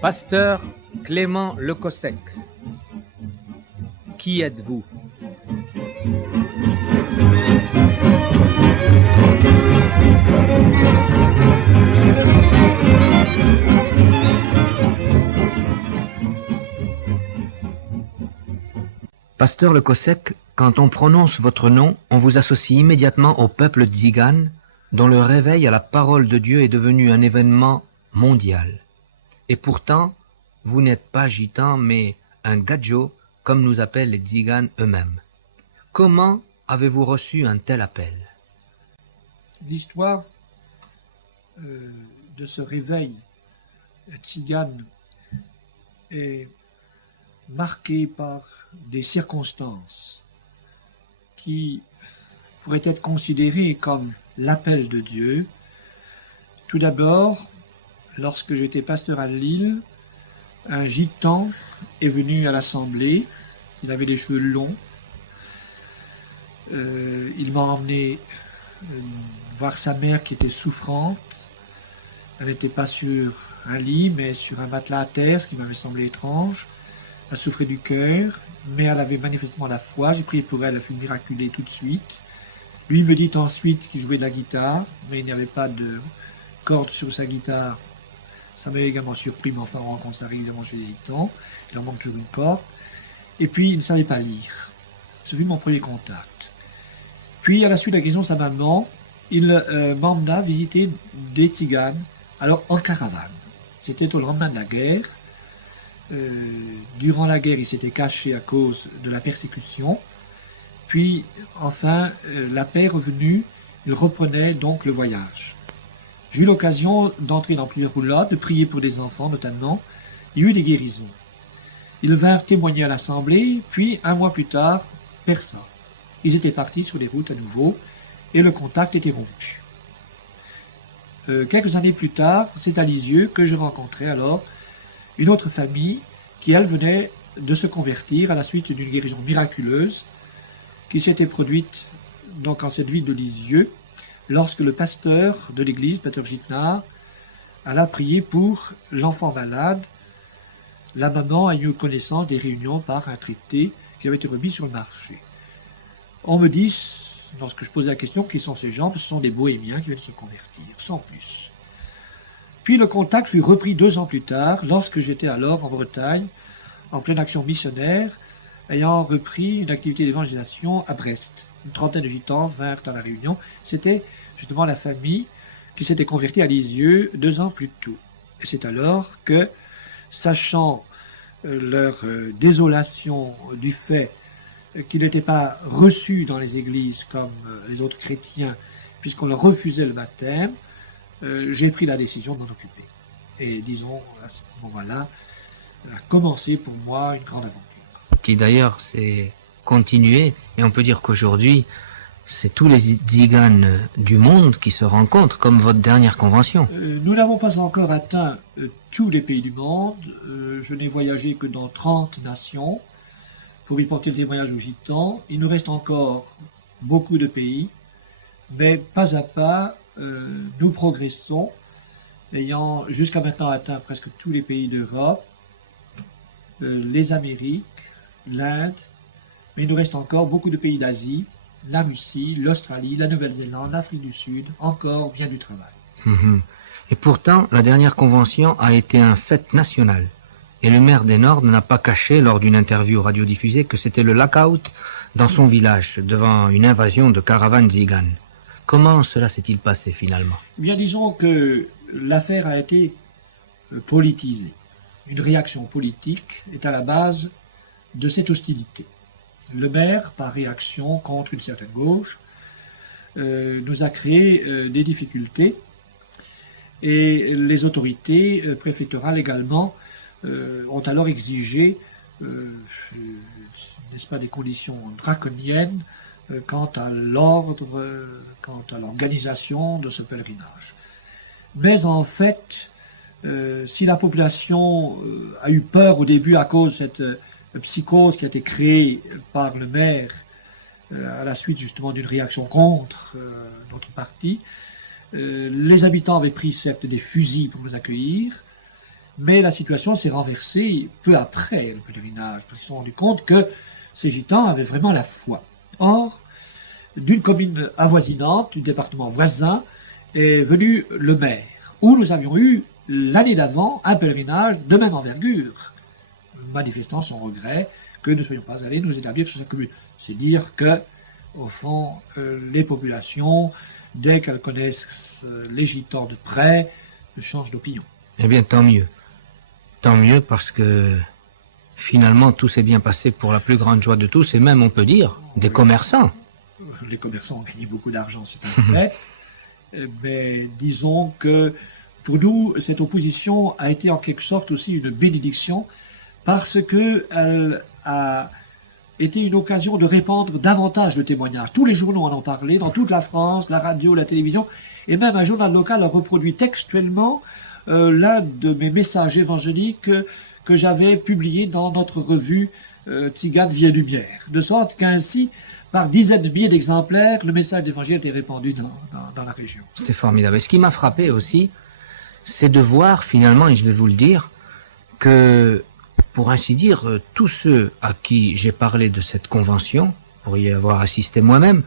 Pasteur Clément Lecossec, qui êtes-vous? Pasteur Lecossec, quand on prononce votre nom, on vous associe immédiatement au peuple tzigane, dont le réveil à la parole de Dieu est devenu un événement mondial. Et pourtant, vous n'êtes pas gitan, mais un gadjo, comme nous appellent les tziganes eux-mêmes. Comment avez-vous reçu un tel appel? L'histoire de ce réveil tzigane est marquée par des circonstances qui pourraient être considérées comme l'appel de Dieu. Tout d'abord, lorsque j'étais pasteur à Lille, un gitan est venu à l'assemblée. Il avait les cheveux longs. Il m'a emmené voir sa mère qui était souffrante. Elle n'était pas sur un lit, mais sur un matelas à terre, ce qui m'avait semblé étrange. Elle souffrait du cœur, mais elle avait manifestement la foi. J'ai prié pour elle, elle fut miraculée tout de suite. Lui me dit ensuite qu'il jouait de la guitare, mais il n'y avait pas de corde sur sa guitare. Ça m'avait également surpris, mais enfin, on rencontre ça régulièrement chez les gitans. Il en manque toujours une corde. Et puis, il ne savait pas lire. Ce fut mon premier contact. Puis, à la suite de la guérison de sa maman, il m'emmena visiter des tziganes, alors en caravane. C'était au lendemain de la guerre. Durant la guerre, il s'était caché à cause de la persécution. Puis, enfin, la paix est revenue. Il reprenait donc le voyage. J'ai eu l'occasion d'entrer dans plusieurs roulottes, de prier pour des enfants notamment. Il y a eu des guérisons. Ils vinrent témoigner à l'assemblée, puis un mois plus tard, personne. Ils étaient partis sur les routes à nouveau, et le contact était rompu. Quelques années plus tard, c'est à Lisieux que je rencontrai alors une autre famille qui, elle, venait de se convertir à la suite d'une guérison miraculeuse qui s'était produite donc en cette ville de Lisieux, lorsque le pasteur de l'église, Pater Gitnard, alla prier pour l'enfant malade. La maman a eu connaissance des réunions par un traité qui avait été remis sur le marché. On me dit, lorsque je posais la question, qui sont ces gens? Ce sont des bohémiens qui viennent se convertir, sans plus. Puis le contact fut repris 2 ans plus tard, lorsque j'étais alors en Bretagne, en pleine action missionnaire, ayant repris une activité d'évangélisation à Brest. Une trentaine de gitans vinrent à la réunion. C'était justement la famille qui s'était convertie à Lisieux 2 ans plus tôt. Et c'est alors que, sachant leur désolation du fait qu'ils n'étaient pas reçus dans les églises comme les autres chrétiens, puisqu'on leur refusait le baptême, j'ai pris la décision de m'en occuper. Et disons, à ce moment-là, a commencé pour moi une grande aventure. Qui d'ailleurs s'est continuée, et on peut dire qu'aujourd'hui, c'est tous les tziganes du monde qui se rencontrent, comme votre dernière convention. Nous n'avons pas encore atteint tous les pays du monde. Je n'ai voyagé que dans 30 nations pour y porter le témoignage aux gitans. Il nous reste encore beaucoup de pays, mais pas à pas, nous progressons, ayant jusqu'à maintenant atteint presque tous les pays d'Europe, les Amériques, l'Inde, mais il nous reste encore beaucoup de pays d'Asie, la Russie, l'Australie, la Nouvelle-Zélande, l'Afrique du Sud, encore bien du travail. Et pourtant, la dernière convention a été un fait national. Et le maire des Nordes n'a pas caché lors d'une interview radiodiffusée que c'était le blackout dans son village, devant une invasion de caravanes tziganes. Comment cela s'est-il passé finalement? Eh bien, disons que l'affaire a été politisée. Une réaction politique est à la base de cette hostilité. Le maire, par réaction contre une certaine gauche, nous a créé des difficultés et les autorités préfectorales également ont alors exigé, n'est-ce pas, des conditions draconiennes quant à l'ordre, quant à l'organisation de ce pèlerinage. Mais en fait, si la population a eu peur au début à cause de cette psychose qui a été créée par le maire à la suite justement d'une réaction contre notre parti. Les habitants avaient pris certes des fusils pour nous accueillir, mais la situation s'est renversée peu après le pèlerinage, parce qu'ils se sont rendus compte que ces gitans avaient vraiment la foi. Or, d'une commune avoisinante, du département voisin, est venu le maire, où nous avions eu l'année d'avant un pèlerinage de même envergure, manifestant son regret que nous ne soyons pas allés nous établir sur sa commune. C'est dire que, au fond, les populations, dès qu'elles connaissent les gitans de près, changent d'opinion. Eh bien, tant mieux. Tant mieux parce que finalement tout s'est bien passé pour la plus grande joie de tous et même, on peut dire, des commerçants. Les commerçants ont gagné beaucoup d'argent, c'est un fait. Mais disons que pour nous, cette opposition a été en quelque sorte aussi une bénédiction parce qu'elle a été une occasion de répandre davantage de témoignages. Tous les journaux en ont parlé, dans toute la France, la radio, la télévision, et même un journal local a reproduit textuellement l'un de mes messages évangéliques que j'avais publié dans notre revue Tzigane Vie et Lumière. De sorte qu'ainsi, par dizaines de milliers d'exemplaires, le message d'évangile était répandu dans la région. C'est formidable. Et ce qui m'a frappé aussi, c'est de voir finalement, et je vais vous le dire, que, pour ainsi dire, tous ceux à qui j'ai parlé de cette convention, pour y avoir assisté moi-même,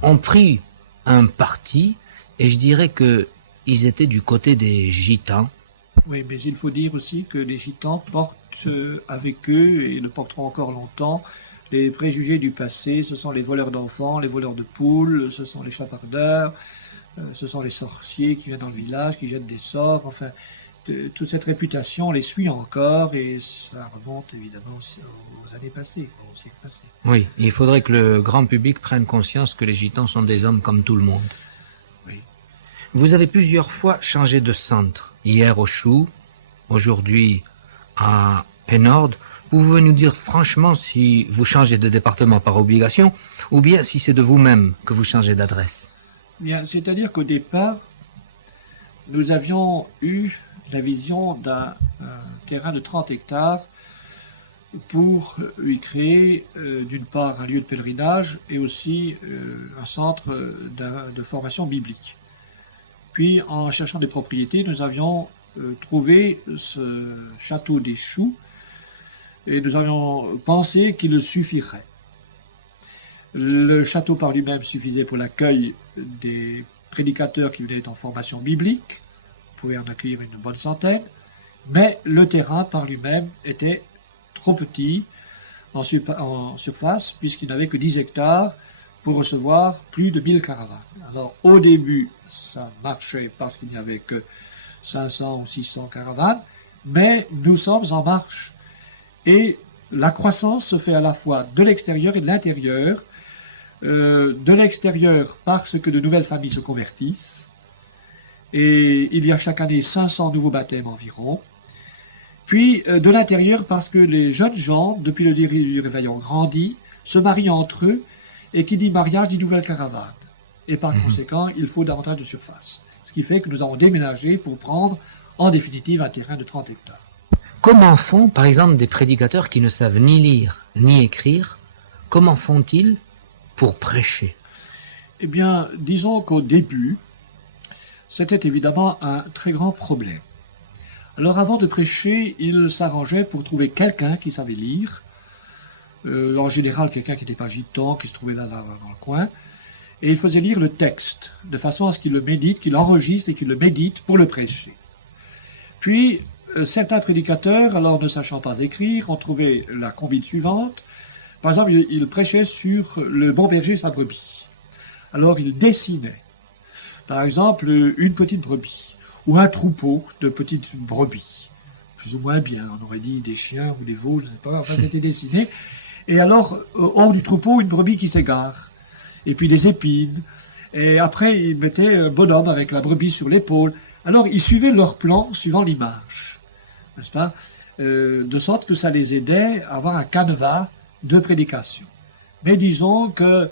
ont pris un parti, et je dirais que ils étaient du côté des gitans. Oui, mais il faut dire aussi que les gitans portent avec eux, et le porteront encore longtemps, les préjugés du passé. Ce sont les voleurs d'enfants, les voleurs de poules, ce sont les chapardeurs, ce sont les sorciers qui viennent dans le village, qui jettent des sorts. Enfin, toute cette réputation les suit encore, et ça remonte évidemment aux années passées, au siècle passé. Oui, il faudrait que le grand public prenne conscience que les gitans sont des hommes comme tout le monde. Oui. Vous avez plusieurs fois changé de centre. Hier au Chou, aujourd'hui à Hainaut. Pouvez-vous nous dire franchement si vous changez de département par obligation ou bien si c'est de vous-même que vous changez d'adresse? Bien, c'est-à-dire qu'au départ, nous avions eu la vision d'un terrain de 30 hectares pour y créer d'une part un lieu de pèlerinage et aussi un centre de formation biblique. Puis, en cherchant des propriétés, nous avions trouvé ce château des Choux et nous avions pensé qu'il suffirait. Le château par lui-même suffisait pour l'accueil des prédicateurs qui venaient en formation biblique, on pouvait en accueillir une bonne centaine, mais le terrain par lui-même était trop petit en surface, puisqu'il n'avait que 10 hectares pour recevoir plus de 1000 caravanes. Alors au début, ça marchait parce qu'il n'y avait que 500 ou 600 caravanes, mais nous sommes en marche. Et la croissance se fait à la fois de l'extérieur et de l'intérieur. De l'extérieur parce que de nouvelles familles se convertissent, et il y a chaque année 500 nouveaux baptêmes environ. Puis de l'intérieur parce que les jeunes gens, depuis le début du réveil, ont grandi, se marient entre eux, et qui dit mariage dit nouvelle caravane. Et par conséquent, il faut davantage de surface. Ce qui fait que nous avons déménagé pour prendre en définitive un terrain de 30 hectares. Comment font, par exemple, des prédicateurs qui ne savent ni lire ni écrire, comment font-ils pour prêcher? Eh bien, disons qu'au début, c'était évidemment un très grand problème. Alors avant de prêcher, ils s'arrangeaient pour trouver quelqu'un qui savait lire, en général quelqu'un qui n'était pas gitan, qui se trouvait là dans le coin, et ils faisaient lire le texte, de façon à ce qu'il le médite, qu'il l'enregistre et qu'il le médite pour le prêcher. Puis, certains prédicateurs, alors ne sachant pas écrire, ont trouvé la combine suivante. Par exemple, il prêchait sur le bon berger et sa brebis. Alors il dessinait, par exemple, une petite brebis, ou un troupeau de petites brebis, plus ou moins bien, on aurait dit des chiens ou des veaux, je ne sais pas, enfin c'était dessiné. Et alors, au haut du troupeau, une brebis qui s'égare, et puis des épines, et après il mettait un bonhomme avec la brebis sur l'épaule. Alors ils suivaient leur plan suivant l'image, n'est-ce pas, de sorte que ça les aidait à avoir un canevas de prédication. Mais disons que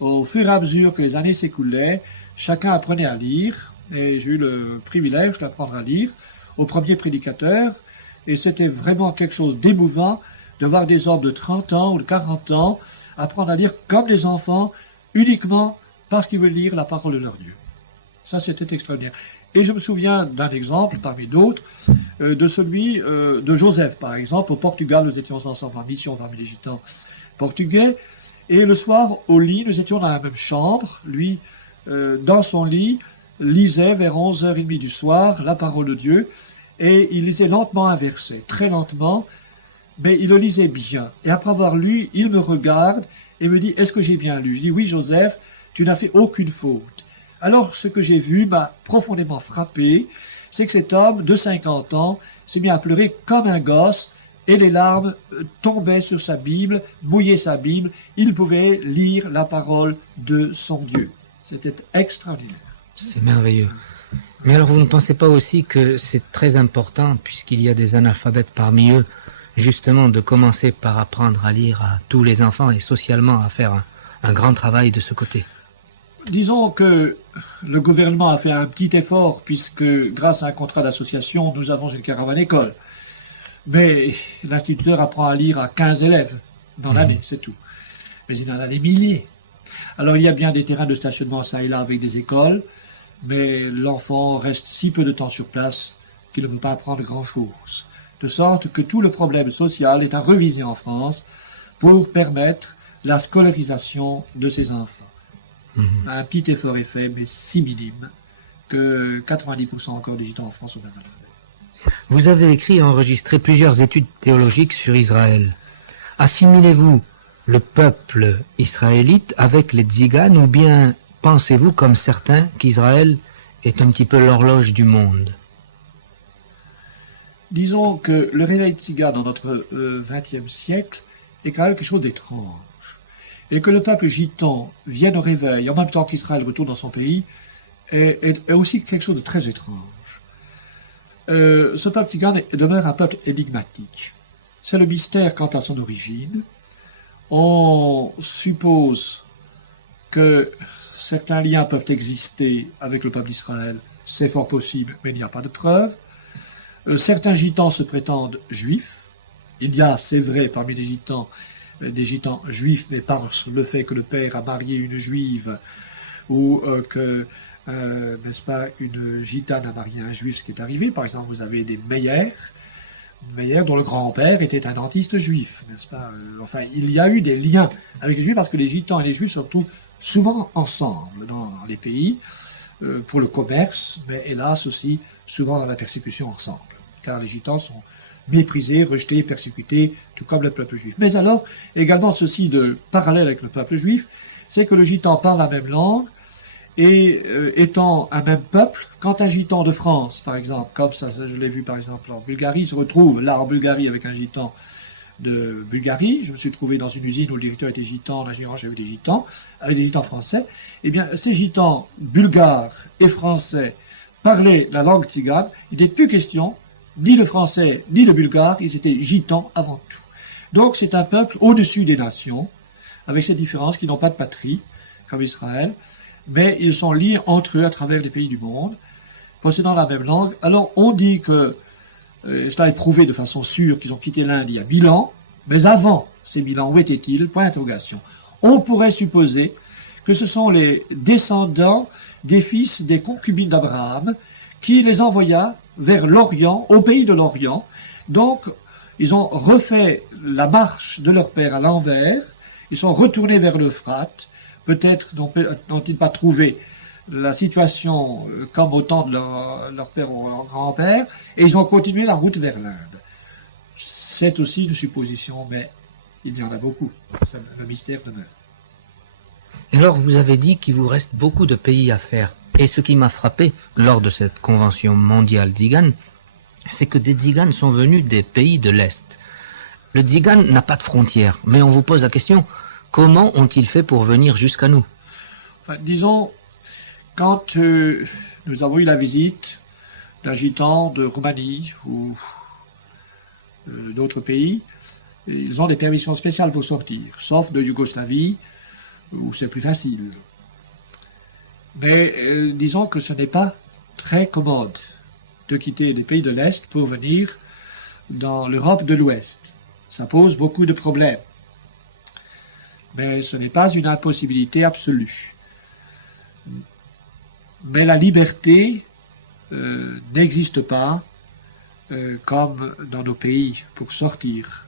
au fur et à mesure que les années s'écoulaient, chacun apprenait à lire, et j'ai eu le privilège d'apprendre à lire au premier prédicateur, et c'était vraiment quelque chose d'émouvant de voir des hommes de 30 ans ou de 40 ans apprendre à lire comme des enfants, uniquement parce qu'ils veulent lire la parole de leur Dieu. Ça, c'était extraordinaire. Et je me souviens d'un exemple, parmi d'autres, de celui de Joseph, par exemple. Au Portugal, nous étions ensemble en mission parmi les gitans portugais. Et le soir, au lit, nous étions dans la même chambre. Lui, dans son lit, lisait vers 11h30 du soir la parole de Dieu. Et il lisait lentement un verset, très lentement, mais il le lisait bien. Et après avoir lu, il me regarde et me dit, est-ce que j'ai bien lu? Je dis, oui, Joseph, tu n'as fait aucune faute. Alors, ce que j'ai vu m'a profondément frappé, c'est que cet homme de 50 ans s'est mis à pleurer comme un gosse, et les larmes tombaient sur sa Bible, mouillaient sa Bible. Il pouvait lire la parole de son Dieu. C'était extraordinaire. C'est merveilleux. Mais alors, vous ne pensez pas aussi que c'est très important, puisqu'il y a des analphabètes parmi eux, justement de commencer par apprendre à lire à tous les enfants et socialement à faire un grand travail de ce côté? Disons que le gouvernement a fait un petit effort, puisque grâce à un contrat d'association, nous avons une caravane école. Mais l'instituteur apprend à lire à 15 élèves dans l'année, c'est tout. Mais il en a des milliers. Alors il y a bien des terrains de stationnement ça et là avec des écoles, mais l'enfant reste si peu de temps sur place qu'il ne peut pas apprendre grand-chose. De sorte que tout le problème social est à reviser en France pour permettre la scolarisation de ces enfants. Un petit effort est fait, mais si minime, que 90% encore des gitans en France sont analphabètes. Vous avez écrit et enregistré plusieurs études théologiques sur Israël. Assimilez-vous le peuple israélite avec les Tziganes, ou bien pensez-vous, comme certains, qu'Israël est un petit peu l'horloge du monde? Disons que le réveil tzigane dans notre XXe siècle est quand même quelque chose d'étrange. Et que le peuple gitan vienne au réveil en même temps qu'Israël retourne dans son pays est aussi quelque chose de très étrange. Ce peuple tzigane demeure un peuple énigmatique. C'est le mystère quant à son origine. On suppose que certains liens peuvent exister avec le peuple d'Israël. C'est fort possible, mais il n'y a pas de preuve. Certains gitans se prétendent juifs. Il y a, c'est vrai, parmi les gitans, des gitans juifs, mais par le fait que le père a marié une juive, ou que, n'est-ce pas, une gitane a marié un juif, ce qui est arrivé. Par exemple, vous avez des Meyer dont le grand-père était un dentiste juif, n'est-ce pas? Enfin, il y a eu des liens avec les juifs, parce que les gitans et les juifs se retrouvent souvent ensemble dans les pays, pour le commerce, mais hélas aussi souvent dans la persécution ensemble, car les gitans sont méprisés, rejetés, persécutés, tout comme le peuple juif. Mais alors, également ceci de parallèle avec le peuple juif, c'est que le gitan parle la même langue, et étant un même peuple, quand un gitan de France, par exemple, comme ça je l'ai vu par exemple en Bulgarie, se retrouve là en Bulgarie avec un gitan de Bulgarie, je me suis trouvé dans une usine où le directeur était gitan, l'ingénieur j'avais des gitans, avec des gitans français, eh bien ces gitans bulgares et français parlaient la langue tzigane, il n'était plus question ni de français ni de bulgare, ils étaient gitans avant tout. Donc c'est un peuple au-dessus des nations, avec ces différences qui n'ont pas de patrie, comme Israël, mais ils sont liés entre eux à travers les pays du monde, possédant la même langue. Alors on dit que cela est prouvé de façon sûre qu'ils ont quitté l'Inde il y a 1000 ans, mais avant ces 1000 ans, où étaient-ils? Point d'interrogation. On pourrait supposer que ce sont les descendants des fils des concubines d'Abraham qui les envoya vers l'Orient, au pays de l'Orient. Donc, ils ont refait la marche de leur père à l'envers, ils sont retournés vers l'Euphrate, peut-être n'ont-ils pas trouvé la situation comme au temps de leur père ou leur grand-père, et ils ont continué la route vers l'Inde. C'est aussi une supposition, mais il y en a beaucoup. Le mystère demeure. Alors, vous avez dit qu'il vous reste beaucoup de pays à faire. Et ce qui m'a frappé lors de cette convention mondiale Tzigan, c'est que des Tziganes sont venus des pays de l'Est. Le Tzigan n'a pas de frontières, mais on vous pose la question, comment ont-ils fait pour venir jusqu'à nous? Enfin, disons, quand nous avons eu la visite d'un gitan de Roumanie ou d'autres pays, ils ont des permissions spéciales pour sortir, sauf de Yougoslavie, où c'est plus facile. Mais disons que ce n'est pas très commode de quitter les pays de l'Est pour venir dans l'Europe de l'Ouest. Ça pose beaucoup de problèmes. Mais ce n'est pas une impossibilité absolue. Mais la liberté n'existe pas comme dans nos pays pour sortir.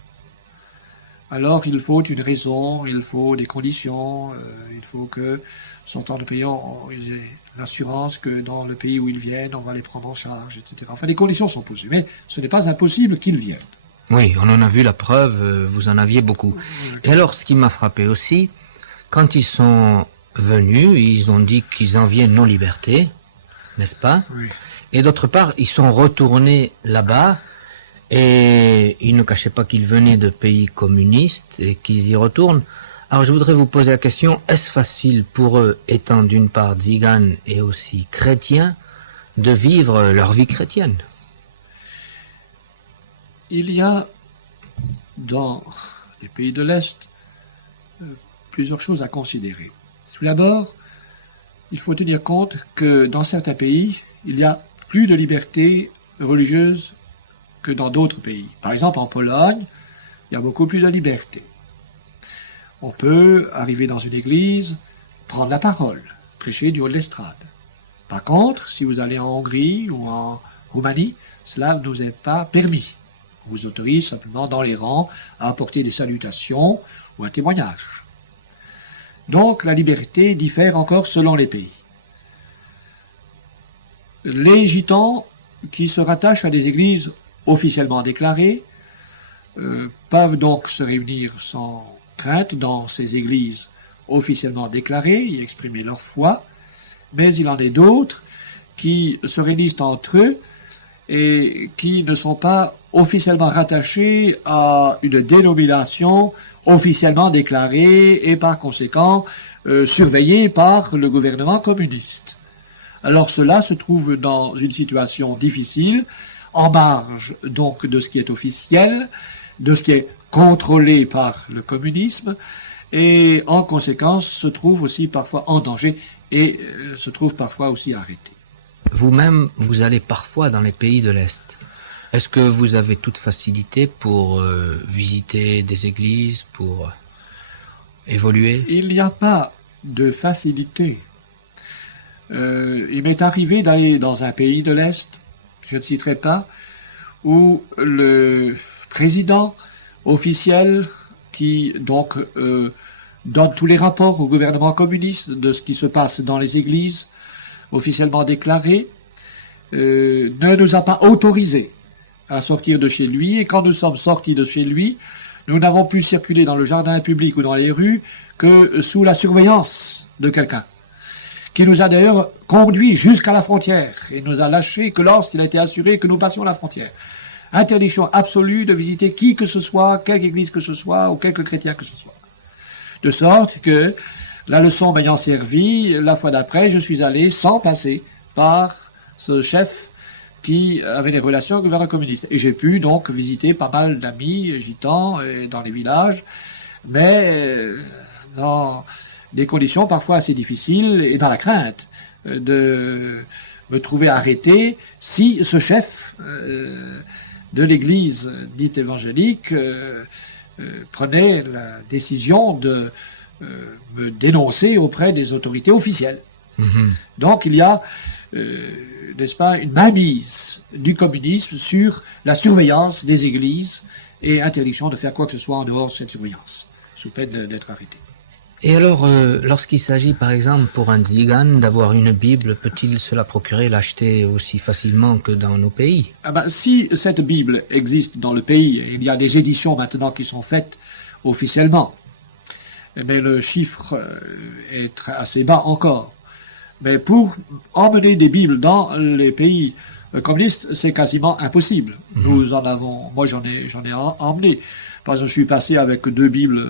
Alors il faut une raison, il faut des conditions, il faut que sortant de pays, ils aient l'assurance que dans le pays où ils viennent, on va les prendre en charge, etc. Enfin, les conditions sont posées, mais ce n'est pas impossible qu'ils viennent. Oui, on en a vu la preuve, vous en aviez beaucoup. Et alors, ce qui m'a frappé aussi, quand ils sont venus, ils ont dit qu'ils enviaient nos libertés, n'est-ce pas? Oui. Et d'autre part, ils sont retournés là-bas, et ils ne cachaient pas qu'ils venaient de pays communistes et qu'ils y retournent. Alors je voudrais vous poser la question, est-ce facile pour eux, étant d'une part tziganes et aussi chrétiens, de vivre leur vie chrétienne? Il y a dans les pays de l'Est plusieurs choses à considérer. Tout d'abord, il faut tenir compte que dans certains pays, il y a plus de liberté religieuse que dans d'autres pays. Par exemple, en Pologne, il y a beaucoup plus de liberté. On peut arriver dans une église, prendre la parole, prêcher du haut de l'estrade. Par contre, si vous allez en Hongrie ou en Roumanie, cela ne vous est pas permis. On vous autorise simplement dans les rangs à apporter des salutations ou un témoignage. Donc la liberté diffère encore selon les pays. Les gitans qui se rattachent à des églises officiellement déclarées peuvent donc se réunir sans crainte dans ces églises officiellement déclarées et exprimer leur foi, mais il en est d'autres qui se réunissent entre eux et qui ne sont pas officiellement rattachés à une dénomination officiellement déclarée et par conséquent surveillée par le gouvernement communiste. Alors cela se trouve dans une situation difficile, en marge donc de ce qui est officiel, de ce qui est contrôlé par le communisme, et en conséquence se trouve aussi parfois en danger et se trouve parfois aussi arrêté. Vous-même, vous allez parfois dans les pays de l'Est. Est-ce que vous avez toute facilité pour visiter des églises, pour évoluer? Il n'y a pas de facilité. Il m'est arrivé d'aller dans un pays de l'Est, je ne citerai pas, où le président officiel qui donc donne tous les rapports au gouvernement communiste de ce qui se passe dans les églises officiellement déclarées ne nous a pas autorisés à sortir de chez lui, et quand nous sommes sortis de chez lui, nous n'avons pu circuler dans le jardin public ou dans les rues que sous la surveillance de quelqu'un, qui nous a d'ailleurs conduits jusqu'à la frontière et nous a lâchés que lorsqu'il a été assuré que nous passions la frontière. Interdiction absolue de visiter qui que ce soit, quelque église que ce soit, ou quelque chrétien que ce soit. De sorte que, la leçon m'ayant servi, la fois d'après, je suis allé sans passer par ce chef qui avait des relations avec le gouvernement communiste. Et j'ai pu donc visiter pas mal d'amis gitans dans les villages, mais dans des conditions parfois assez difficiles et dans la crainte de me trouver arrêté si ce chef de l'église dite évangélique prenait la décision de me dénoncer auprès des autorités officielles. Mm-hmm. Donc il y a, n'est-ce pas, une mainmise du communisme sur la surveillance des églises et interdiction de faire quoi que ce soit en dehors de cette surveillance, sous peine d'être arrêté. Et alors, lorsqu'il s'agit par exemple pour un tzigane d'avoir une Bible, peut-il se la procurer, l'acheter aussi facilement que dans nos pays? Si cette Bible existe dans le pays, il y a des éditions maintenant qui sont faites officiellement, mais le chiffre est assez bas encore. Mais pour emmener des Bibles dans les pays communistes, c'est quasiment impossible. Mmh. Nous en avons, moi j'en ai emmené. Par exemple, je suis passé avec 2 Bibles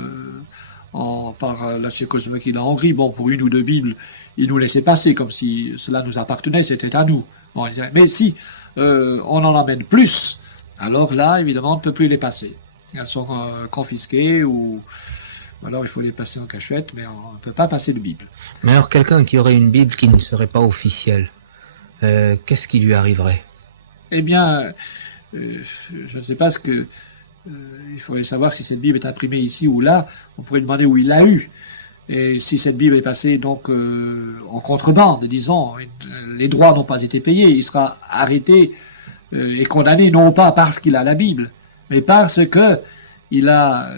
par la Tchécoslovaquie et la Hongrie. Bon, pour 1 ou 2 Bibles, ils nous laissaient passer comme si cela nous appartenait, c'était à nous. Bon, mais si on en emmène plus, alors là, évidemment, on ne peut plus les passer. Elles sont confisquées ou alors il faut les passer en cachette, mais on ne peut pas passer de Bible. Mais alors quelqu'un qui aurait une Bible qui ne serait pas officielle, qu'est-ce qui lui arriverait? Eh bien, je ne sais pas ce que Il faudrait savoir si cette Bible est imprimée ici ou là. On pourrait demander où il l'a eue. Et si cette Bible est passée donc en contrebande, disons, les droits n'ont pas été payés, il sera arrêté et condamné non pas parce qu'il a la Bible, mais parce que il a,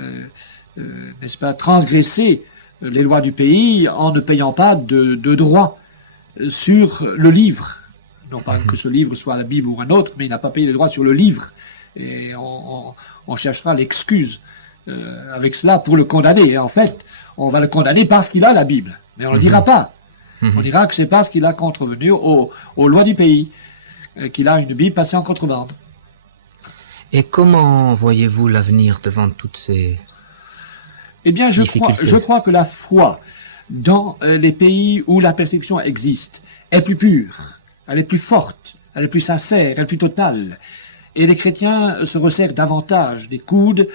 n'est-ce pas, transgressé les lois du pays en ne payant pas de droits sur le livre. Non pas que ce livre soit la Bible ou un autre, mais il n'a pas payé les droits sur le livre. Et on cherchera l'excuse avec cela pour le condamner. Et en fait, on va le condamner parce qu'il a la Bible. Mais on ne le dira pas. On dira que c'est parce qu'il a contrevenu aux lois du pays, qu'il a une Bible passée en contrebande. Et comment voyez-vous l'avenir devant toutes ces Eh bien, je difficultés? crois que la foi dans les pays où la persécution existe est plus pure, elle est plus forte, elle est plus sincère, elle est plus totale. Et les chrétiens se resserrent davantage des coudes,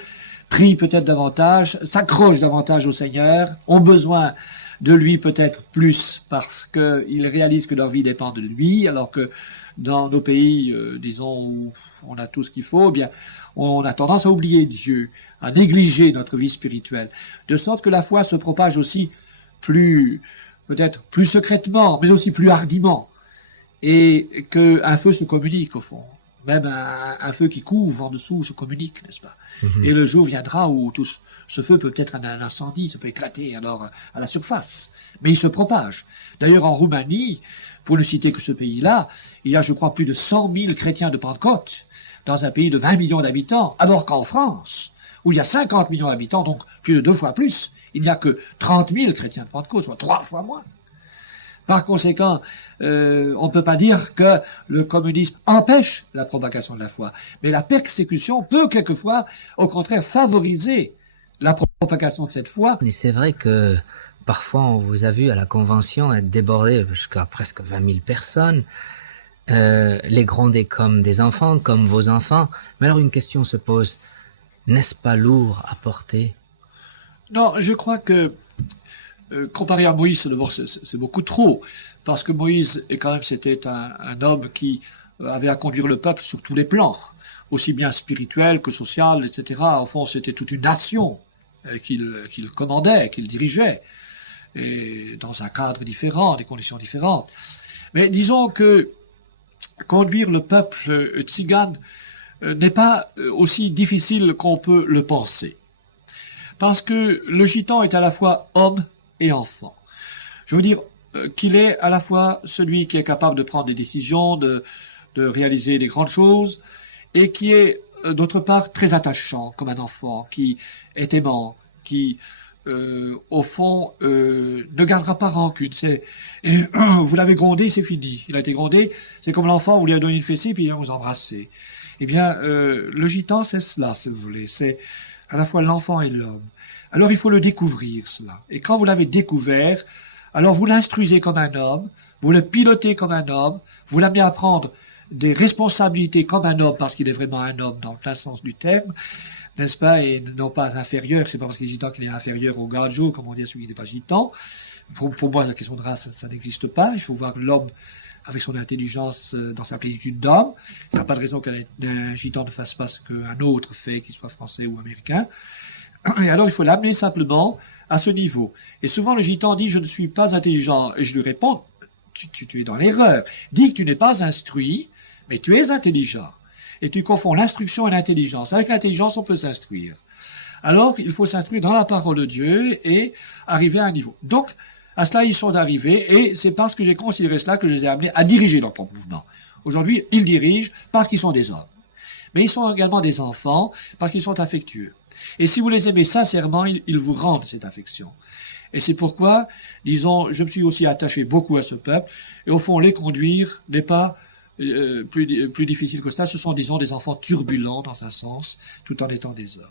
prient peut-être davantage, s'accrochent davantage au Seigneur, ont besoin de lui peut-être plus parce qu'ils réalisent que leur vie dépend de lui, alors que dans nos pays, disons, où on a tout ce qu'il faut, eh bien, on a tendance à oublier Dieu, à négliger notre vie spirituelle, de sorte que la foi se propage aussi peut-être plus secrètement, mais aussi plus hardiment, et qu'un feu se communique au fond. Même un feu qui couve en dessous se communique, n'est-ce pas? Et le jour viendra où tout ce feu peut être un incendie, ça peut éclater alors à la surface. Mais il se propage. D'ailleurs, en Roumanie, pour ne citer que ce pays-là, il y a, je crois, plus de 100 000 chrétiens de Pentecôte dans un pays de 20 millions d'habitants, alors qu'en France, où il y a 50 millions d'habitants, donc plus de 2 fois plus, il n'y a que 30 000 chrétiens de Pentecôte, soit 3 fois moins. Par conséquent, on ne peut pas dire que le communisme empêche la propagation de la foi, mais la persécution peut quelquefois, au contraire, favoriser la propagation de cette foi. Et c'est vrai que parfois on vous a vu à la convention être débordé jusqu'à presque 20 000 personnes, les gronder comme des enfants, comme vos enfants. Mais alors une question se pose, n'est-ce pas lourd à porter? Non, je crois que comparé à Moïse, d'abord c'est beaucoup trop, parce que Moïse, c'était un homme qui avait à conduire le peuple sur tous les plans, aussi bien spirituel que social, etc. Au fond, c'était toute une nation qu'il commandait, qu'il dirigeait, et dans un cadre différent, des conditions différentes. Mais disons que conduire le peuple tzigane n'est pas aussi difficile qu'on peut le penser. Parce que le gitan est à la fois homme et enfant. Je veux dire qu'il est à la fois celui qui est capable de prendre des décisions, de réaliser des grandes choses, et qui est d'autre part très attachant comme un enfant, qui est aimant, qui au fond ne gardera pas rancune. Vous l'avez grondé, c'est fini. Il a été grondé, c'est comme l'enfant, vous lui avez donné une fessée, puis il vient vous embrasser. Eh bien, le gitan, c'est cela, si vous voulez. C'est à la fois l'enfant et l'homme. Alors il faut le découvrir, cela. Et quand vous l'avez découvert, alors vous l'instruisez comme un homme, vous le pilotez comme un homme, vous l'amenez à prendre des responsabilités comme un homme, parce qu'il est vraiment un homme dans le plein sens du terme, n'est-ce pas, et non pas inférieur. C'est pas parce qu'il est gitan qu'il est inférieur au gajo, comme on dit à celui qui n'est pas gitan. Pour moi, la question de race, ça n'existe pas. Il faut voir l'homme avec son intelligence dans sa plénitude d'homme. Il n'y a pas de raison qu'un gitan ne fasse pas ce qu'un autre fait, qu'il soit français ou américain. Et alors, il faut l'amener simplement à ce niveau. Et souvent, le gitan dit « je ne suis pas intelligent ». Et je lui réponds « tu es dans l'erreur. Dis que tu n'es pas instruit, mais tu es intelligent. Et tu confonds l'instruction et l'intelligence. Avec l'intelligence, on peut s'instruire. Alors, il faut s'instruire dans la parole de Dieu et arriver à un niveau. Donc, à cela, ils sont arrivés, et c'est parce que j'ai considéré cela que je les ai amenés à diriger leur propre mouvement. Aujourd'hui, ils dirigent parce qu'ils sont des hommes. Mais ils sont également des enfants parce qu'ils sont affectueux. Et si vous les aimez sincèrement, ils vous rendent cette affection. Et c'est pourquoi, disons, je me suis aussi attaché beaucoup à ce peuple, et au fond, les conduire n'est pas plus difficile que cela. Ce sont, disons, des enfants turbulents dans un sens, tout en étant des hommes.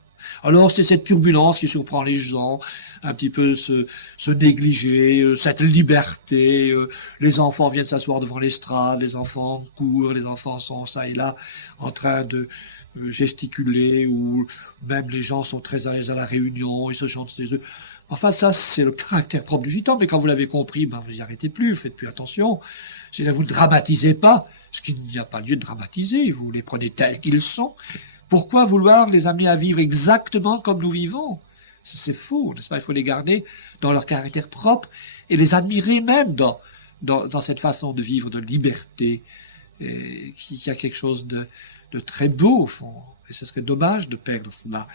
Alors, c'est cette turbulence qui surprend les gens, un petit peu se négliger, cette liberté. Les enfants viennent s'asseoir devant l'estrade, les enfants courent, les enfants sont ça et là en train de gesticuler, ou même les gens sont très à l'aise à la réunion, ils se chantent des œufs. Enfin, ça, c'est le caractère propre du gitan, mais quand vous l'avez compris, ben, vous n'y arrêtez plus, faites plus attention. C'est-à-dire, vous ne dramatisez pas, ce qu'il n'y a pas lieu de dramatiser, vous les prenez tels qu'ils sont, Pourquoi vouloir les amener à vivre exactement comme nous vivons? C'est faux, n'est-ce pas? Il faut les garder dans leur caractère propre et les admirer même dans cette façon de vivre, de liberté, qui a quelque chose de très beau au fond. Et ce serait dommage de perdre cela,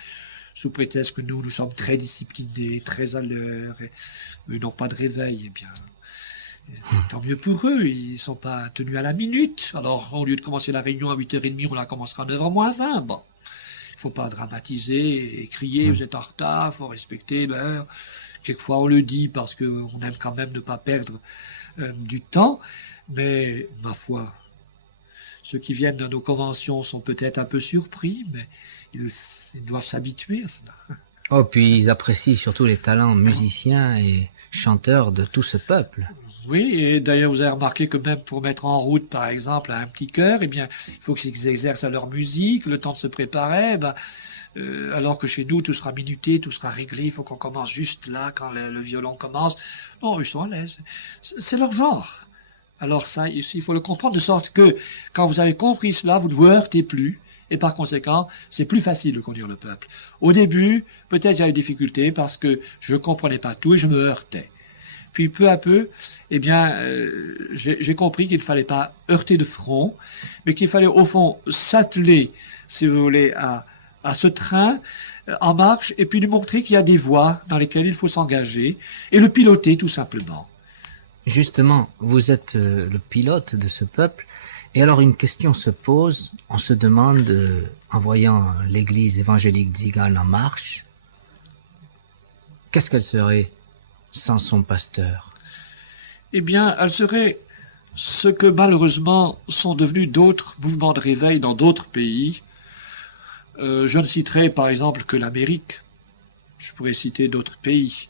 sous prétexte que nous sommes très disciplinés, très à l'heure, et n'ont pas de réveil. Eh bien, tant mieux pour eux, ils ne sont pas tenus à la minute. Alors, au lieu de commencer la réunion à 8h30, on la commencera à 9h moins 20. Bon, il ne faut pas dramatiser et crier, vous êtes en retard, il faut respecter l'heure. Quelquefois, on le dit parce qu'on aime quand même ne pas perdre du temps, mais ma foi, ceux qui viennent à nos conventions sont peut-être un peu surpris, mais ils doivent s'habituer à cela. Oh, puis ils apprécient surtout les talents musiciens et chanteurs de tout ce peuple. Oui, et d'ailleurs vous avez remarqué que même pour mettre en route, par exemple, un petit chœur, eh bien, il faut qu'ils exercent à leur musique, le temps de se préparer, alors que chez nous, tout sera minuté, tout sera réglé, il faut qu'on commence juste là, quand le violon commence. Non, ils sont à l'aise. C'est leur genre. Alors ça, il faut le comprendre de sorte que, quand vous avez compris cela, vous ne vous heurtez plus, et par conséquent, c'est plus facile de conduire le peuple. Au début, peut-être j'avais des difficultés parce que je ne comprenais pas tout et je me heurtais. Puis peu à peu, eh bien, j'ai compris qu'il ne fallait pas heurter de front, mais qu'il fallait au fond s'atteler, si vous voulez, à ce train en marche, et puis lui montrer qu'il y a des voies dans lesquelles il faut s'engager, et le piloter tout simplement. Justement, vous êtes le pilote de ce peuple, et alors une question se pose, on se demande, en voyant l'église évangélique d'Zigane en marche, qu'est-ce qu'elle serait sans son pasteur? Eh bien, elle serait ce que malheureusement sont devenus d'autres mouvements de réveil dans d'autres pays. Je ne citerai par exemple que l'Amérique, je pourrais citer d'autres pays,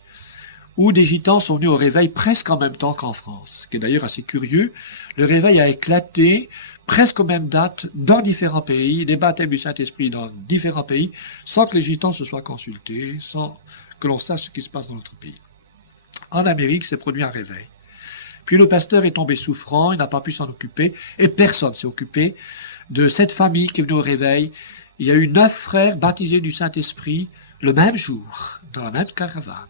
où des gitans sont venus au réveil presque en même temps qu'en France, ce qui est d'ailleurs assez curieux. Le réveil a éclaté presque aux mêmes dates dans différents pays, des baptêmes du Saint-Esprit dans différents pays, sans que les gitans se soient consultés, sans que l'on sache ce qui se passe dans notre pays. En Amérique, s'est produit un réveil. Puis le pasteur est tombé souffrant, il n'a pas pu s'en occuper, et personne ne s'est occupé de cette famille qui est venue au réveil. Il y a eu 9 frères baptisés du Saint-Esprit le même jour, dans la même caravane.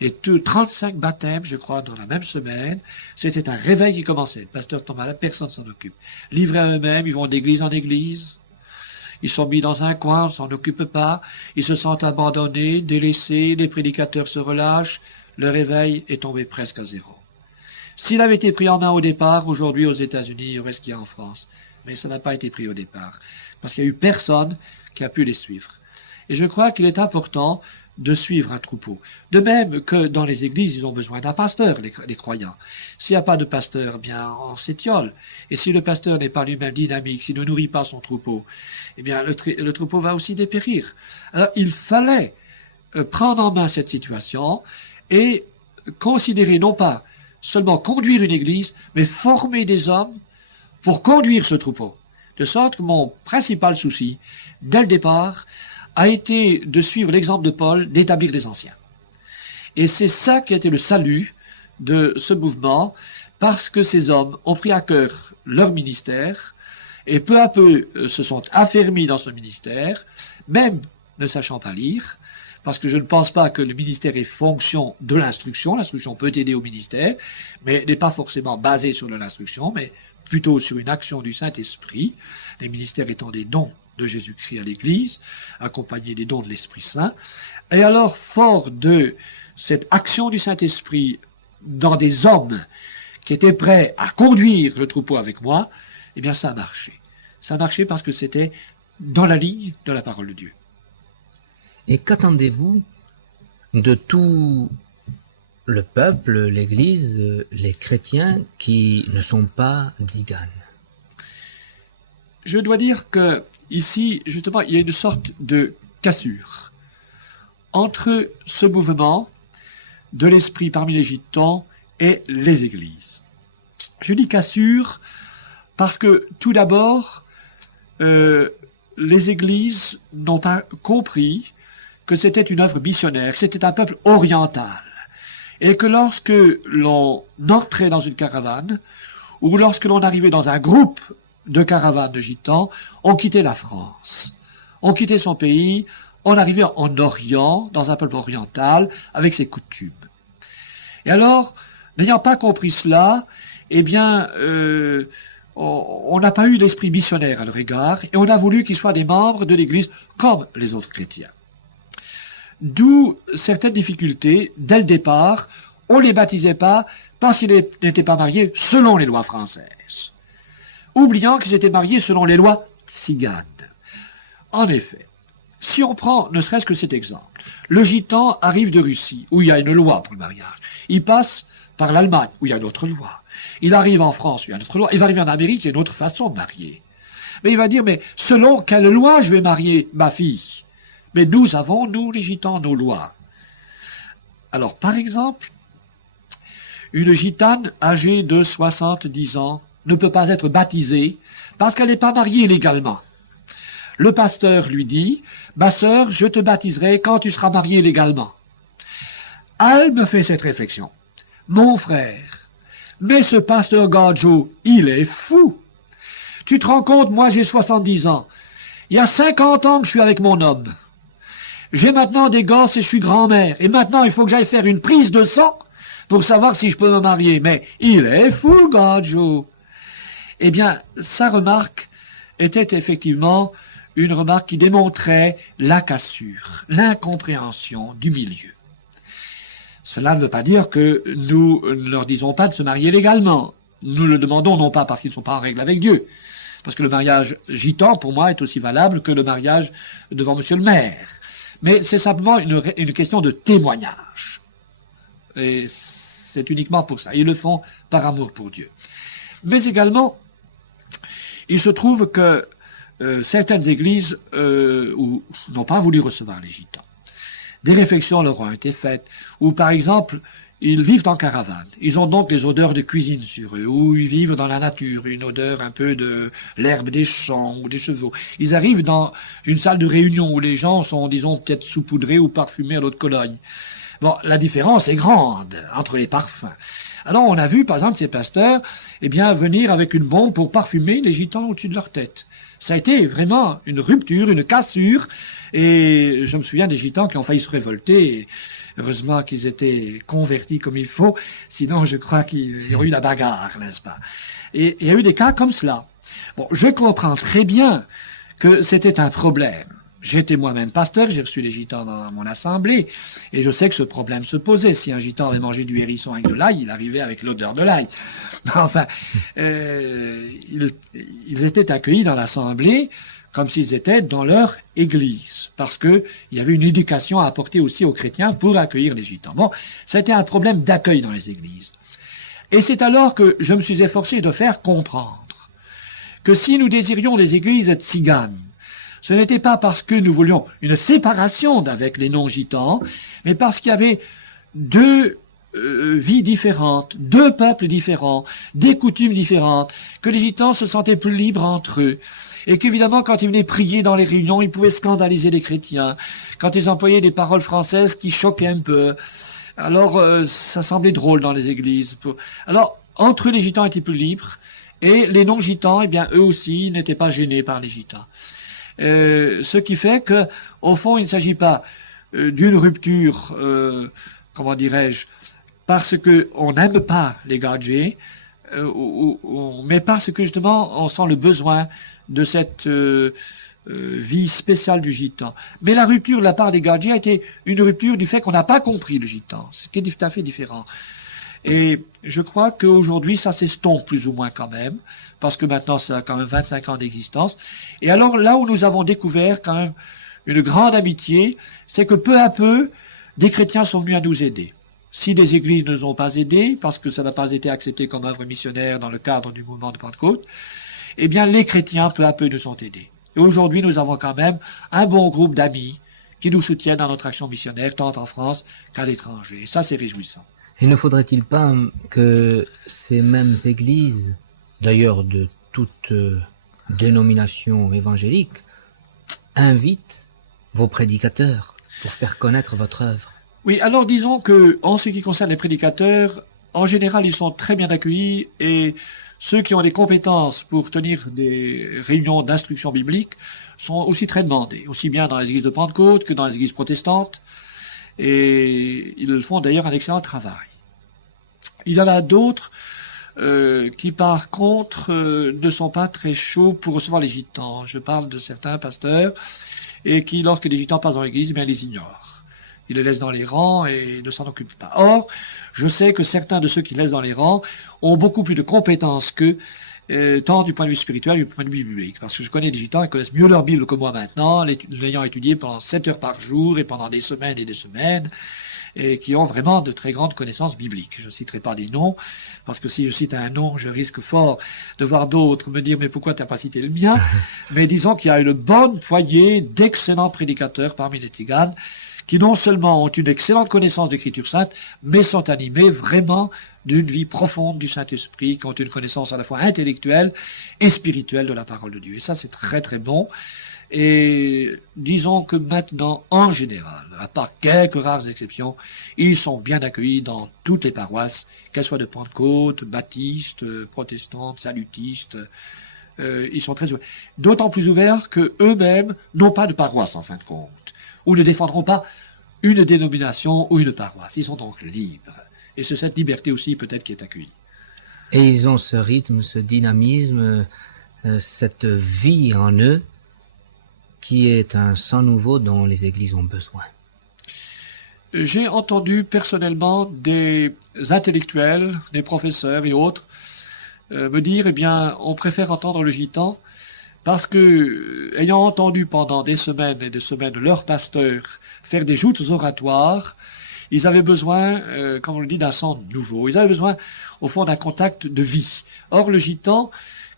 Et 35 baptêmes, je crois, dans la même semaine. C'était un réveil qui commençait. Le pasteur tombe malade, personne ne s'en occupe. Livrés à eux-mêmes, ils vont d'église en église. Ils sont mis dans un coin, on ne s'en occupe pas. Ils se sentent abandonnés, délaissés, les prédicateurs se relâchent. Le réveil est tombé presque à zéro. S'il avait été pris en main au départ, aujourd'hui aux États-Unis, il y aurait ce qu'il y a en France. Mais ça n'a pas été pris au départ. Parce qu'il n'y a eu personne qui a pu les suivre. Et je crois qu'il est important de suivre un troupeau. De même que dans les églises, ils ont besoin d'un pasteur, les croyants. S'il n'y a pas de pasteur, eh bien, on s'étiole. Et si le pasteur n'est pas lui-même dynamique, s'il ne nourrit pas son troupeau, eh bien, le troupeau va aussi dépérir. Alors, il fallait prendre en main cette situation et considérer non pas seulement conduire une église, mais former des hommes pour conduire ce troupeau. De sorte que mon principal souci, dès le départ, a été de suivre l'exemple de Paul, d'établir des anciens. Et c'est ça qui a été le salut de ce mouvement, parce que ces hommes ont pris à cœur leur ministère, et peu à peu se sont affermis dans ce ministère, même ne sachant pas lire, parce que je ne pense pas que le ministère est fonction de l'instruction. L'instruction peut aider au ministère, mais n'est pas forcément basée sur de l'instruction, mais plutôt sur une action du Saint-Esprit, les ministères étant des dons de Jésus-Christ à l'Église, accompagnés des dons de l'Esprit Saint. Et alors, fort de cette action du Saint-Esprit dans des hommes qui étaient prêts à conduire le troupeau avec moi, eh bien ça a marché. Ça a marché parce que c'était dans la ligne de la parole de Dieu. Et qu'attendez-vous de tout le peuple, l'Église, les chrétiens qui ne sont pas Tziganes? Je dois dire que ici, justement, il y a une sorte de cassure entre ce mouvement de l'esprit parmi les gitans et les églises. Je dis cassure parce que, tout d'abord, les églises n'ont pas compris que c'était une œuvre missionnaire, que c'était un peuple oriental, et que lorsque l'on entrait dans une caravane, ou lorsque l'on arrivait dans un groupe de caravanes de gitans, on quittait la France. On quittait son pays, on arrivait en Orient, dans un peuple oriental, avec ses coutumes. Et alors, n'ayant pas compris cela, eh bien, on n'a pas eu d'esprit missionnaire à leur égard, et on a voulu qu'ils soient des membres de l'Église comme les autres chrétiens. D'où certaines difficultés. Dès le départ, on ne les baptisait pas parce qu'ils n'étaient pas mariés selon les lois françaises, oubliant qu'ils étaient mariés selon les lois tziganes. En effet, si on prend ne serait-ce que cet exemple, le gitan arrive de Russie, où il y a une loi pour le mariage. Il passe par l'Allemagne, où il y a une autre loi. Il arrive en France, où il y a une autre loi. Il va arriver en Amérique, il y a une autre façon de marier. Mais il va dire, mais selon quelle loi je vais marier ma fille? Mais nous avons, nous les gitans, nos lois. Alors, par exemple, une gitane âgée de 70 ans ne peut pas être baptisée parce qu'elle n'est pas mariée légalement. Le pasteur lui dit, ma sœur, je te baptiserai quand tu seras mariée légalement. Elle me fait cette réflexion. Mon frère, mais ce pasteur Gadjo, il est fou. Tu te rends compte, moi j'ai 70 ans. Il y a 50 ans que je suis avec mon homme. J'ai maintenant des gosses et je suis grand-mère. Et maintenant, il faut que j'aille faire une prise de sang pour savoir si je peux me marier. Mais il est fou, Gadjo. Eh bien, sa remarque était effectivement une remarque qui démontrait la cassure, l'incompréhension du milieu. Cela ne veut pas dire que nous ne leur disons pas de se marier légalement. Nous le demandons non pas parce qu'ils ne sont pas en règle avec Dieu, parce que le mariage gitan, pour moi, est aussi valable que le mariage devant monsieur le maire. Mais c'est simplement une question de témoignage. Et c'est uniquement pour ça. Ils le font par amour pour Dieu. Mais également, il se trouve que certaines églises n'ont pas voulu recevoir les gitans. Des réflexions leur ont été faites, ou par exemple, ils vivent en caravane. Ils ont donc des odeurs de cuisine sur eux, ou ils vivent dans la nature, une odeur un peu de l'herbe des champs ou des chevaux. Ils arrivent dans une salle de réunion où les gens sont, disons, peut-être saupoudrés ou parfumés à l'eau de Cologne. Bon, la différence est grande entre les parfums. Alors on a vu, par exemple, ces pasteurs, eh bien, venir avec une bombe pour parfumer les gitans au-dessus de leur tête. Ça a été vraiment une rupture, une cassure, et je me souviens des gitans qui ont failli se révolter, et heureusement qu'ils étaient convertis comme il faut, sinon je crois qu'il y aurait eu la bagarre, n'est-ce pas? Et il y a eu des cas comme cela. Bon, je comprends très bien que c'était un problème. J'étais moi-même pasteur, j'ai reçu les gitans dans mon assemblée, et je sais que ce problème se posait. Si un gitan avait mangé du hérisson avec de l'ail, il arrivait avec l'odeur de l'ail. Enfin, ils étaient accueillis dans l'assemblée comme s'ils étaient dans leur église, parce que il y avait une éducation à apporter aussi aux chrétiens pour accueillir les gitans. Bon, c'était un problème d'accueil dans les églises. Et c'est alors que je me suis efforcé de faire comprendre que si nous désirions des églises tziganes, ce n'était pas parce que nous voulions une séparation d'avec les non-gitans, mais parce qu'il y avait deux vies différentes, deux peuples différents, des coutumes différentes, que les gitans se sentaient plus libres entre eux, et qu'évidemment, quand ils venaient prier dans les réunions, ils pouvaient scandaliser les chrétiens, quand ils employaient des paroles françaises qui choquaient un peu. Alors, ça semblait drôle dans les églises. Alors, entre eux, les gitans étaient plus libres, et les non-gitans, eh bien, eux aussi, n'étaient pas gênés par les gitans. Ce qui fait que, au fond, il ne s'agit pas d'une rupture, comment dirais-je, parce que on n'aime pas les gadgets, mais parce que justement, on sent le besoin de cette vie spéciale du gitan. Mais la rupture de la part des gadgets a été une rupture du fait qu'on n'a pas compris le gitan, ce qui est tout à fait différent. Et je crois qu'aujourd'hui, ça s'estompe plus ou moins quand même, parce que maintenant, ça a quand même 25 ans d'existence. Et alors, là où nous avons découvert quand même une grande amitié, c'est que peu à peu, des chrétiens sont venus à nous aider. Si les églises ne nous ont pas aidés, parce que ça n'a pas été accepté comme œuvre missionnaire dans le cadre du mouvement de Pentecôte, eh bien, les chrétiens, peu à peu, nous ont aidés. Et aujourd'hui, nous avons quand même un bon groupe d'amis qui nous soutiennent dans notre action missionnaire, tant en France qu'à l'étranger. Et ça, c'est réjouissant. Et ne faudrait-il pas que ces mêmes églises, d'ailleurs de toute dénomination évangélique, invitent vos prédicateurs pour faire connaître votre œuvre? Oui, alors disons que, en ce qui concerne les prédicateurs, en général, ils sont très bien accueillis et Ceux qui ont des compétences pour tenir des réunions d'instruction biblique sont aussi très demandés, aussi bien dans les églises de Pentecôte que dans les églises protestantes, et ils font d'ailleurs un excellent travail. Il y en a d'autres qui par contre ne sont pas très chauds pour recevoir les gitans. Je parle de certains pasteurs et qui, lorsque les gitans passent dans l'église, bien les ignorent. Ils les laissent dans les rangs et ne s'en occupent pas. Or, je sais que certains de ceux qui laissent dans les rangs ont beaucoup plus de compétences qu'eux, tant du point de vue spirituel que du point de vue biblique. Parce que je connais des gitans, ils connaissent mieux leur Bible que moi maintenant, l'ayant étudié pendant 7 heures par jour et pendant des semaines et des semaines, et qui ont vraiment de très grandes connaissances bibliques. Je ne citerai pas des noms, parce que si je cite un nom, je risque fort de voir d'autres me dire « mais pourquoi tu n'as pas cité le mien ?» Mais disons qu'il y a une bonne poignée d'excellents prédicateurs parmi les Tziganes, qui non seulement ont une excellente connaissance d'Écriture sainte, mais sont animés vraiment d'une vie profonde du Saint-Esprit, qui ont une connaissance à la fois intellectuelle et spirituelle de la parole de Dieu. Et ça, c'est très très bon. Et disons que maintenant, en général, à part quelques rares exceptions, ils sont bien accueillis dans toutes les paroisses, qu'elles soient de Pentecôte, baptistes, protestantes, salutistes. Ils sont très ouverts. D'autant plus ouverts qu'eux-mêmes n'ont pas de paroisse, en fin de compte, ou ne défendront pas une dénomination ou une paroisse. Ils sont donc libres. Et c'est cette liberté aussi peut-être qui est accueillie. Et ils ont ce rythme, ce dynamisme, cette vie en eux, qui est un sang nouveau dont les églises ont besoin. J'ai entendu personnellement des intellectuels, des professeurs et autres me dire, eh bien, on préfère entendre le gitan parce que, ayant entendu pendant des semaines et des semaines leur pasteur faire des joutes oratoires, ils avaient besoin, comme on le dit, d'un sang nouveau. Ils avaient besoin, au fond, d'un contact de vie. Or, le gitan,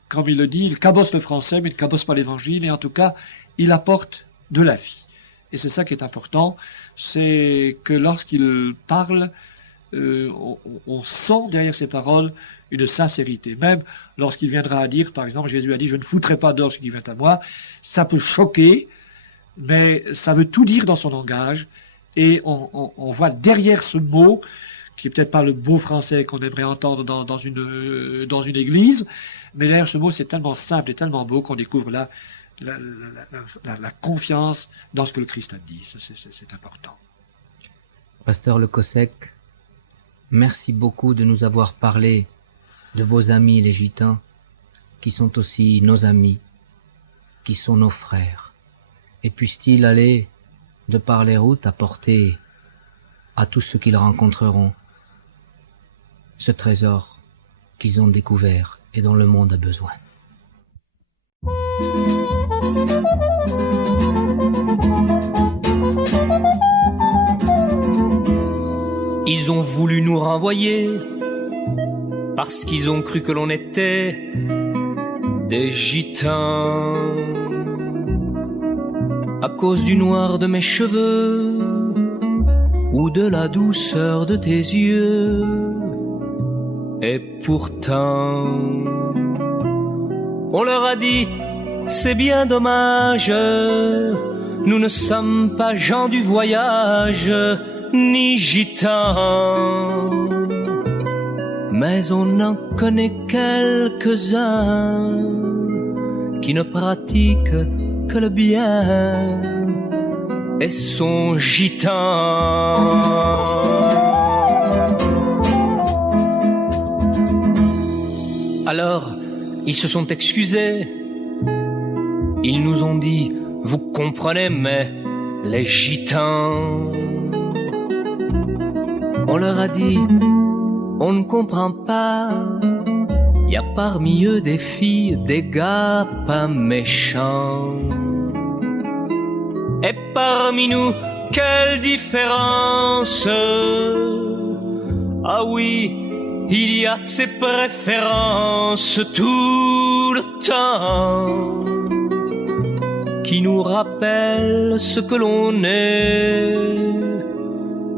comme il le dit, il cabosse le français, mais il ne cabosse pas l'évangile, et en tout cas, il apporte de la vie. Et c'est ça qui est important, c'est que lorsqu'il parle, on sent derrière ses paroles une sincérité. Même lorsqu'il viendra à dire, par exemple, Jésus a dit « Je ne foutrai pas d'or ce qui vient à moi », ça peut choquer, mais ça veut tout dire dans son langage, et on voit derrière ce mot, qui est peut-être pas le beau français qu'on aimerait entendre dans une église, mais derrière ce mot, c'est tellement simple et tellement beau qu'on découvre là la confiance dans ce que le Christ a dit. C'est important. Pasteur Le Cossec, merci beaucoup de nous avoir parlé de vos amis les gitans, qui sont aussi nos amis, qui sont nos frères. Et puisse-t-il aller de par les routes apporter à tous ceux qu'ils rencontreront ce trésor qu'ils ont découvert et dont le monde a besoin. Ils ont voulu nous renvoyer parce qu'ils ont cru que l'on était des gitans. À cause du noir de mes cheveux ou de la douceur de tes yeux. Et pourtant, on leur a dit, c'est bien dommage, nous ne sommes pas gens du voyage, ni gitans. Mais on en connaît quelques-uns qui ne pratiquent que le bien et sont gitans. Alors, ils se sont excusés. Ils nous ont dit, vous comprenez, mais les gitans. On leur a dit, on ne comprend pas. Y a parmi eux des filles, des gars pas méchants. Et parmi nous, quelle différence! Ah oui, il y a ces préférences tout le temps qui nous rappellent ce que l'on est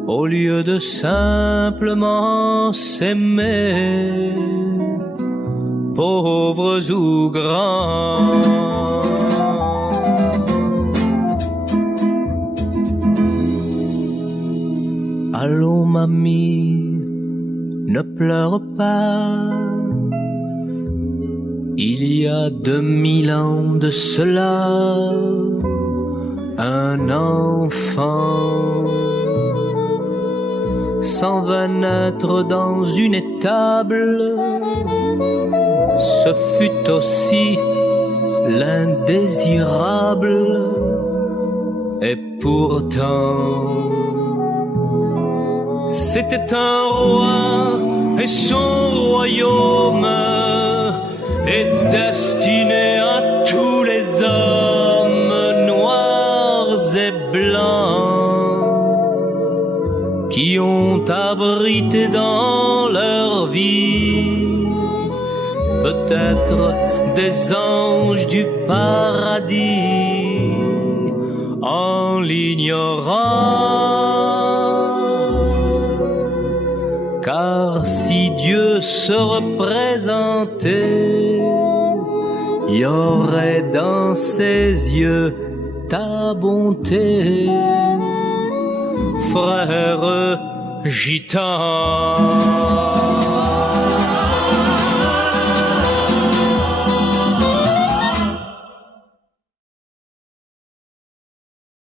au lieu de simplement s'aimer, pauvres ou grands. Allons mamie, ne pleure pas, Il y a 2000 ans de cela, un enfant s'en va naître dans une étable. Ce fut aussi l'indésirable, et pourtant c'était un roi, et son royaume est destiné à tous les hommes noirs et blancs qui ont abrité dans leur vie peut-être des anges du paradis en l'ignorant. Car si Dieu se représentait, il y aurait dans ses yeux ta bonté, frère gitan.